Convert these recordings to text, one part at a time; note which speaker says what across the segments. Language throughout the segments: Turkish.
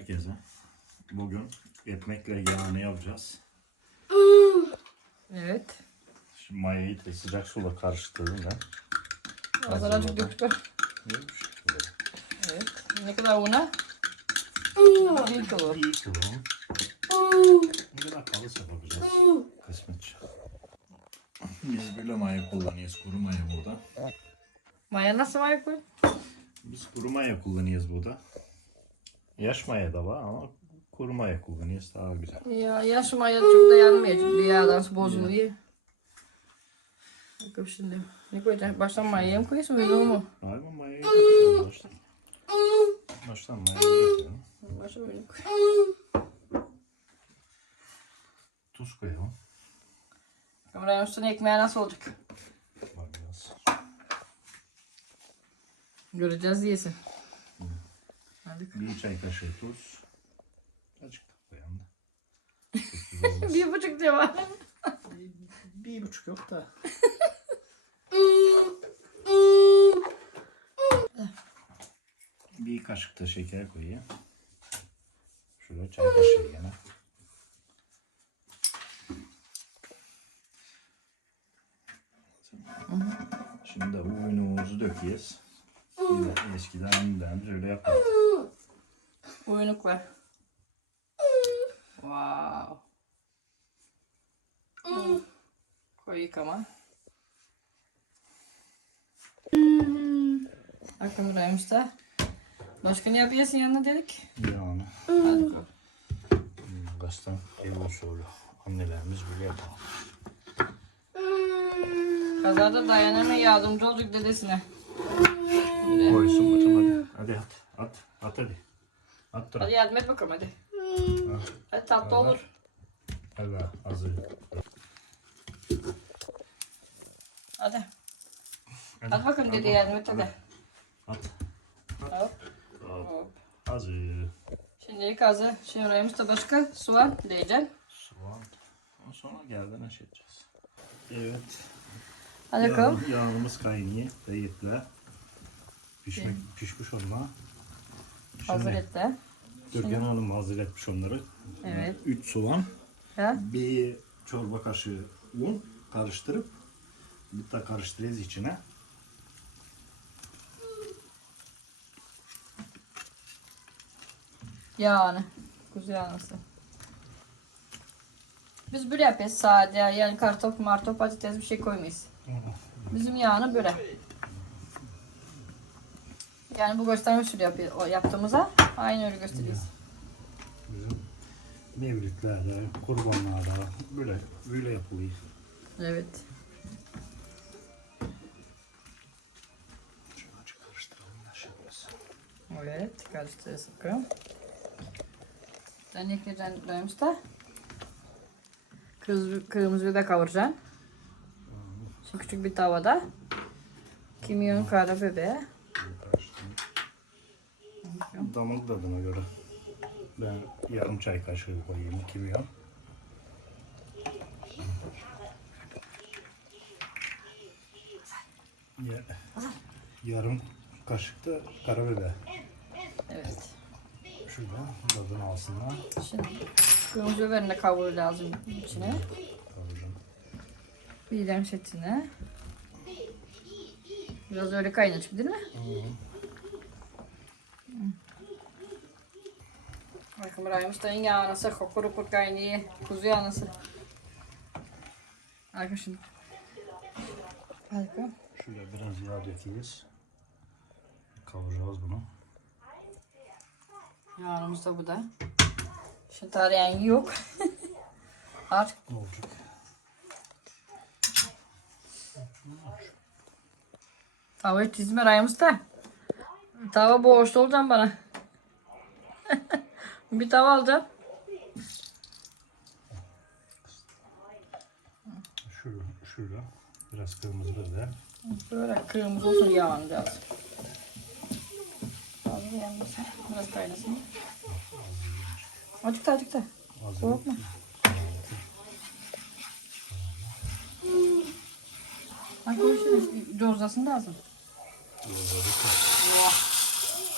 Speaker 1: herkese. Bugün ekmekle yağını yapacağız.
Speaker 2: Evet.
Speaker 1: Şimdi mayayı da sıcak suyla karıştırdım ben.
Speaker 2: Azaracık döktük.
Speaker 1: Neymiş?
Speaker 2: Evet. Ne kadar una? Bir kilo.
Speaker 1: Bir kilo. Ne kadar kalırsa bakacağız. Kısmetçi. Biz böyle maya kullanıyoruz. Kuru maya burada.
Speaker 2: Maya nasıl maya koy?
Speaker 1: Biz kuru maya kullanıyoruz burada. Yaş maya da var ama kuru maya kullanıyoruz daha güzel.
Speaker 2: Ya yaş maya çok dayanmıyor çünkü yağdan bozuluyor. Bakın şimdi. Ne koyacaksın? Baştan mayaya mı koyuyorsun böyle mu?
Speaker 1: Galiba mayayı yapacağız baştan. Baştan mayayı yapıyorum.
Speaker 2: Başta böyle koy.
Speaker 1: Tuz koyalım.
Speaker 2: Kameranın üstüne ekmeği nasıl olacak?
Speaker 1: Bak biraz.
Speaker 2: Göreceğiz diyesin. Hadi.
Speaker 1: Bir çay kaşığı tuz. Azıcık da olmaz.
Speaker 2: Bir buçuk diye var.
Speaker 1: bir buçuk yok da. bir kaşık da şeker koyayım. Şurada çay kaşığı gene. Şimdi de bu unumuzu döküyoruz. Yine eskiden de öyle yapardık.
Speaker 2: Uyanık var. Wow. Koy yıkama. Akım usta. Başka ne yapıyorsun yanına dedik?
Speaker 1: Yani
Speaker 2: Hadi koy.
Speaker 1: baştan ev usulü annelerimiz böyle yapar.
Speaker 2: Kazada dayanamıyor yardımcı olduk dedesine.
Speaker 1: Koysun bakalım hadi. Hadi at. At. At hadi. At.
Speaker 2: Hadi yardım et bakalım hadi.
Speaker 1: Ha,
Speaker 2: Hadi tatlı olur.
Speaker 1: Evet hazır.
Speaker 2: Hadi. Hadi bakalım dede yardım et hadi.
Speaker 1: At.
Speaker 2: Hop.
Speaker 1: Hop. Hazır.
Speaker 2: Şimdilik hazır. Şimdi oraya da başka soğan diyeceksin.
Speaker 1: Soğan. Sonra gelden aş edeceğiz. Evet.
Speaker 2: Hadi bakalım.
Speaker 1: Yağ, yağımız kaynıyor. Kayıtla. Pişmek, pişmiş olma.
Speaker 2: Hazır et de.
Speaker 1: Gökhan Hanım hazır etmiş onları.
Speaker 2: Evet.
Speaker 1: 3 soğan.
Speaker 2: Ha?
Speaker 1: Bir çorba kaşığı un karıştırıp bir de karıştırıyoruz içine.
Speaker 2: Yağını. Kuzu yağlısı. Biz böyle yapıyoruz sade. Yani kartop, martop, patates bir şey koymayız. Bizim yağını böyle. Yani bu gösterme usulü o yaptığımıza aynı öyle gösteriyoruz.
Speaker 1: Bizim kurbanlarda böyle böyle yapılıyor.
Speaker 2: Evet. Evet. Sen ne ekleyeceksin Dayanmış da? Kırmızı, kırmızıyı da kavuracaksın. Şimdi küçük bir tavada. Kimyon.
Speaker 1: Bunu karıştırayım. Damak tadına göre ben yarım çay kaşığı koyayım kimyon. Ya, yarım kaşık da karabiber.
Speaker 2: Evet.
Speaker 1: Şurada tadını alsınlar.
Speaker 2: Şimdi kırmızı biberini de kavur lazım içine.
Speaker 1: Kavuracağım.
Speaker 2: Biber setine. Biraz öyle kaynatayım değil mi? Bakın buraymış da yağnası, kokur kokur kaynıyor. Kuzu yağnası. Arkadaşım. Harika.
Speaker 1: Şöyle biraz yağ dökeceğiz. Kavuracağız bunu.
Speaker 2: Yağımız da bu da. Şimdi tarayan yok. Artık
Speaker 1: olacak?
Speaker 2: Tavayı çizme rayımız da. Tava boğuştu olacaksın bana. Bir tava alacağım.
Speaker 1: Şurada, şurada biraz kırmızı biber.
Speaker 2: Böyle kırmızı olsun yağını biraz. Fazla yanmasın. Biraz kaynasın. Açıkta açıkta.
Speaker 1: Az
Speaker 2: Korkma. Bak bu şey cozlasın lazım.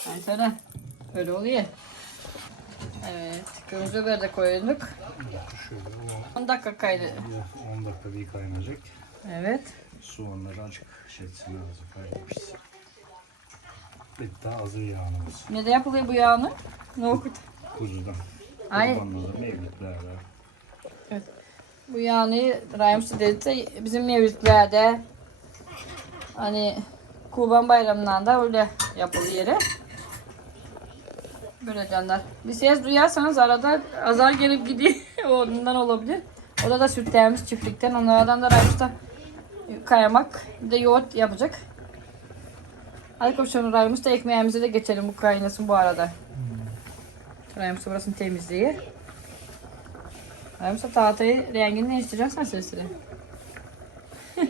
Speaker 2: Yani söyle. Öyle oluyor. Evet. Kırmızı biber de koyduk.
Speaker 1: Şöyle o
Speaker 2: 10 dakika kaydı.
Speaker 1: 10 dakika bir kaynayacak.
Speaker 2: Evet.
Speaker 1: Soğanları azıcık şey etsin lazım kaynamışsın. Bitti hazır yağımız.
Speaker 2: Ne de yapılıyor bu yağını? Nohut.
Speaker 1: Kuzudan.
Speaker 2: Ay.
Speaker 1: Mevlütlerde.
Speaker 2: Evet. Bu yağını Rahim dedi de bizim mevlütlerde hani Kurban Bayramı'nda öyle yapılıyor yeri. Böyle canlar. Bir ses duyarsanız arada azar gelip gidiyor. Ondan olabilir. O da da sütlerimiz çiftlikten. Onlardan da Rahim Usta kayamak bir de yoğurt yapacak. Hadi koşalım Rahim Usta ekmeğimize de geçelim bu kaynasın bu arada. Rahim Usta burasını temizliği. Rahim Usta tahtayı rengini değiştireceksin sesini.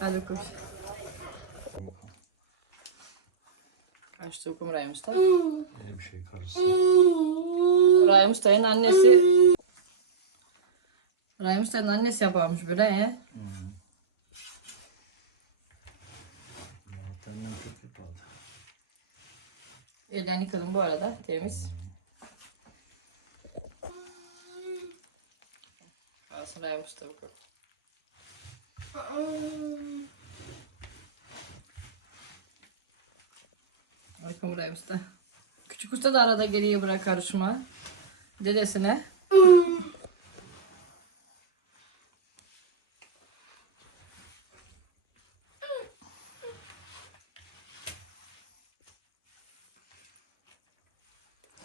Speaker 2: Hadi koş. Okum Rahim Usta.
Speaker 1: Bir şey karışsın.
Speaker 2: Rahim Usta'nın annesi Rahim Usta'nın annesi yaparmış böyle he.
Speaker 1: Çok yapardı.
Speaker 2: Ellerini yıkadım bu arada temiz. Kalsın Rahim Usta bakalım. Bakın Rahim Usta. Küçük usta da arada geriye bırak karışma. Dedesine.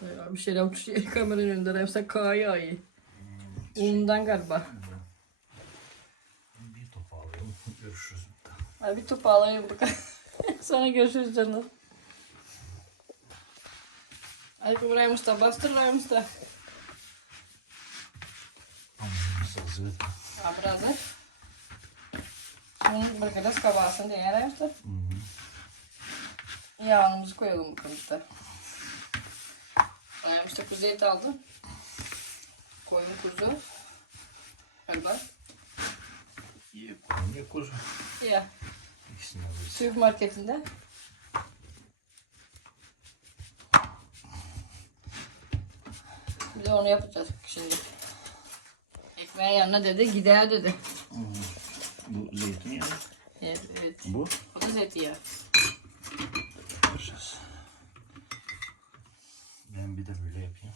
Speaker 2: Ya Bir şeyler uçuyor kameranın önünde. Hepsi kaya ayı. Undan galiba.
Speaker 1: Bir top alayım. Görüşürüz.
Speaker 2: Bir top alayım bakalım. Sonra görüşürüz canım. Hadi buraya Mustafa. Bastır buraya Mustafa. Da. Şimdi bırakacağız kabarsın diye yer Mustafa. Yağımızı koyalım bu kanıtta. Ben işte kuzu eti aldım. Koyun kuzu. Galiba.
Speaker 1: İyi koyun ya kuzu.
Speaker 2: Ya.
Speaker 1: İkisini alırız.
Speaker 2: Türk marketinde. De onu yapacağız şimdi. Ekmeğin yanına dedi gider dedi.
Speaker 1: Bu zeytinyağı.
Speaker 2: Evet, evet.
Speaker 1: Bu.
Speaker 2: O da zeytinyağı.
Speaker 1: Göreceğiz. Ben bir de böyle yapayım.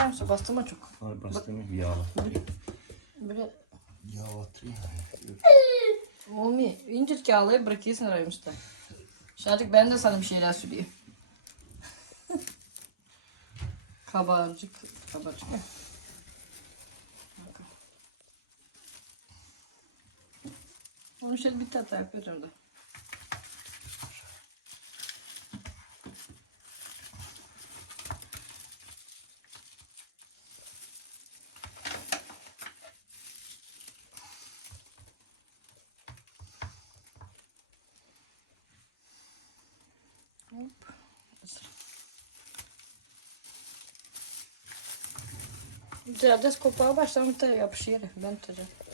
Speaker 2: Hazır mısın? Bastırma çok.
Speaker 1: Hadi bastırayım yağlatayım.
Speaker 2: Böyle
Speaker 1: Yağlatayım.
Speaker 2: olmuyor. İncir yağlayıp bırakıyorsun aramışta. Şarkı ben de sana bir şeyler söyleyeyim. kabarcık. Kabarcık. Onu şöyle bir tata yapıyorum da. Biraz kopağa başlamış da yapışıyor. Ben tutacağım. Şimdi.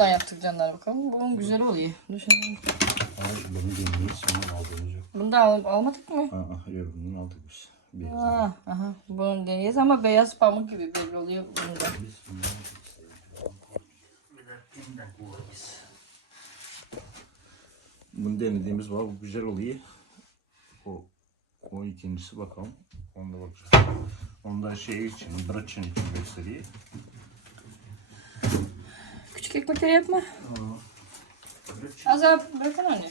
Speaker 2: Bundan yaptık canlar bakalım. Bunun güzel oluyor. Düşünün.
Speaker 1: Ay, bunu deneyiz. Bundan aldığımız yok.
Speaker 2: Bunu da al- almadık mı?
Speaker 1: Aa, yok bundan aldık biz.
Speaker 2: Ha, aha. Bunu deneyiz ama beyaz pamuk gibi belli oluyor bunda.
Speaker 1: Biz kullanırız. Bunu denediğimiz var. Bu güzel oluyor. O, o ikincisi bakalım. Onda bakacağız. Onda şey için, bıraçın için gösteriyor.
Speaker 2: Küçük ekmekleri yapma. Az daha bırakın anne.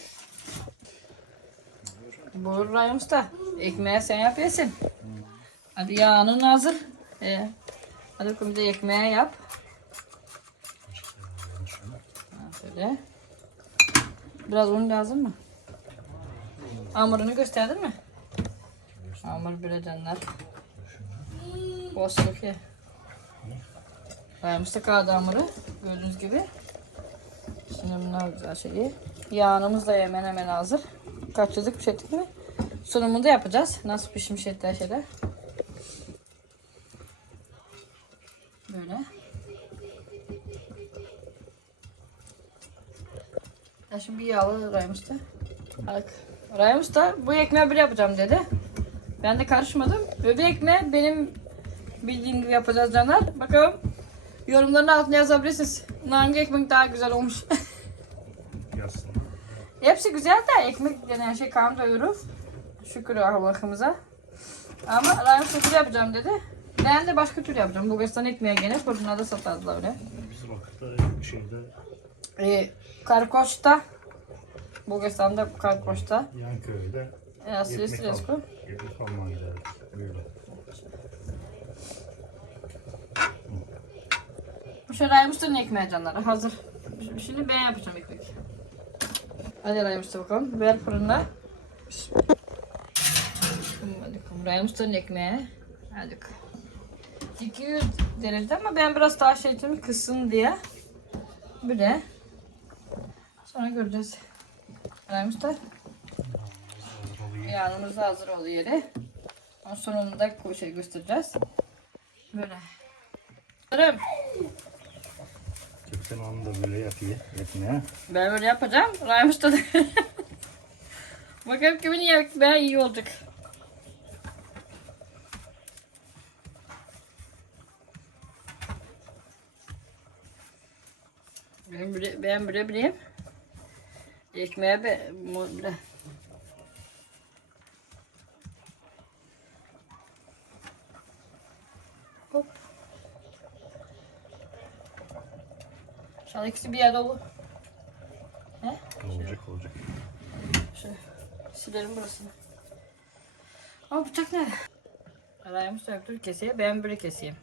Speaker 2: Buyur Rayhan Usta. Ekmeği sen yapıyorsun. Hadi yağının hazır. Ee, hadi bakalım bir de ekmeği yap. Şöyle. Biraz un lazım mı? Hamurunu gösterdin mi? Hamur böyle canlar. Bozluk ya. Usta kaldı hamuru. Gördüğünüz gibi. Şimdi bunlar güzel şeyi. Yağımız da hemen hemen hazır. Kaçırdık pişirdik mi? Sunumunu da yapacağız. Nasıl pişmiş etler şeyler. Böyle. Ya şimdi bir yağlı Rahim Usta. Bak. Rahim Usta bu ekmeği bir yapacağım dedi. Ben de karışmadım. Bir ekmeği benim bildiğim gibi yapacağız canlar. Bakalım yorumların altına yazabilirsiniz. Hangi ekmek daha güzel olmuş.
Speaker 1: Yazsın.
Speaker 2: Hepsi güzel de ekmek denen şey kan doyurur. Şükür Allah'ımıza. Ama rahim sosu yapacağım dedi. Ben de başka tür yapacağım. Bulgaristan ekmeği gene fırında da satardılar öyle.
Speaker 1: Biz vakıfta şeyde
Speaker 2: Ee, Karkoş'ta Bulgaristan'da Karkoş'ta
Speaker 1: yan köyde
Speaker 2: Silestrescu.
Speaker 1: Ekmek almaya giderdik. Böyle.
Speaker 2: Rahim Usta'nın ekmeği canları hazır. Şimdi ben yapacağım ekmek. Hadi Usta bakalım. Ver fırında. Hadi Usta'nın ekmeği. Hadi bakalım. 200 derecede ama ben biraz daha şey ettim kızsın diye. Böyle. Sonra göreceğiz. Usta. Yağımız hazır oluyor yeri. Ondan sonra onu da bu şey göstereceğiz. Böyle. Yarım.
Speaker 1: Sen onu da böyle yapıyor. Ekmeğe.
Speaker 2: Ben böyle yapacağım. Usta da. Bakalım kimin yemeği iyi olacak. Ben bile, ben bile bileyim. Ekmeğe be, mu- An ikisi bir yerde olur. He?
Speaker 1: Olacak olacak.
Speaker 2: Şöyle silerim burasını. Ama bıçak nerede? Arayımı söktür keseyim. Ben böyle keseyim.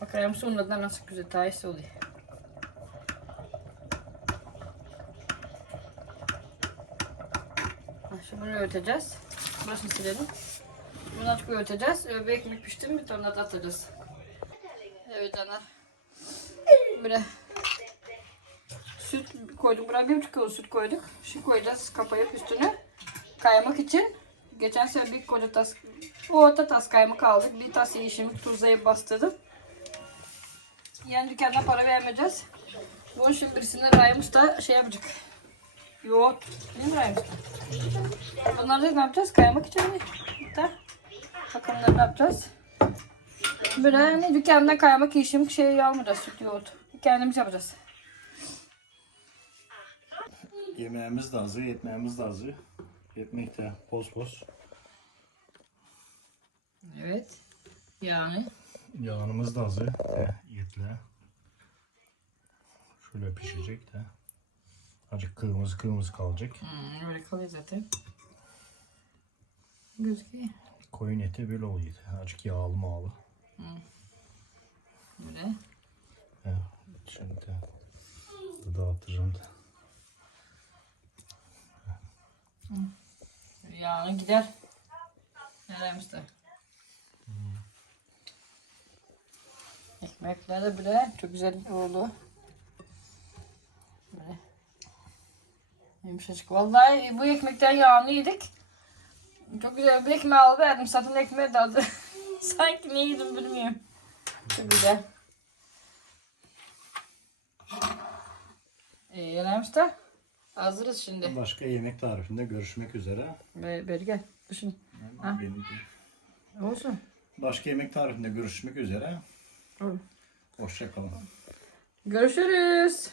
Speaker 2: Bak ayağım sonradan nasıl güzel tayisi oluyor. Ha, Şimdi bunu örteceğiz. Burasını silelim. Bunu açık örteceğiz. Ve bir ekmek pişti mi sonra da atacağız. Evet canlar. Böyle süt koydum. Buraya bir buçuk kilo süt koyduk. Şimdi koyacağız kapayıp üstüne. Kaymak için. Geçen sene bir koca tas, orta tas kaymak aldık. Bir tas yeşimi tuzlayıp bastırdım. Yani dükkanda para vermeyeceğiz. Bunun şimdi birisine Rahim Usta şey yapacak. Rahim Usta? Bunları da ne yapacağız? Kaymak için mi? Da. Bakımları ne yapacağız? Böyle hani dükkandan kaymak işim şey almayacağız süt yoğurt. Kendimiz yapacağız.
Speaker 1: Yemeğimiz de hazır, ekmeğimiz de hazır. Ekmek de boz boz.
Speaker 2: Evet. Yani.
Speaker 1: Yağımız da hazır. Yetle. Şöyle pişecek de. Azıcık kırmızı kırmızı kalacak.
Speaker 2: Hmm, öyle kalıyor zaten. Gözüküyor.
Speaker 1: Koyun eti böyle oluyor. Azıcık yağlı mağlı.
Speaker 2: Böyle.
Speaker 1: He, şimdi de dağıtacağım da.
Speaker 2: Yani gider. Nereymiş de. Ekmekler de böyle çok güzel oldu. Böyle. Yumuşacık. Vallahi bu ekmekten yağını yedik. Çok güzel bir ekmeği alıverdim. Satın ekmeği de adı. Sanki ne yedim bilmiyorum. Çok güzel. Ee, Yelemiş de hazırız şimdi.
Speaker 1: Başka yemek tarifinde görüşmek üzere.
Speaker 2: Be beri gel. Düşün. Ha?
Speaker 1: Benim-
Speaker 2: Olsun.
Speaker 1: Başka yemek tarifinde görüşmek üzere.
Speaker 2: Olur.
Speaker 1: Hoşçakalın.
Speaker 2: Görüşürüz.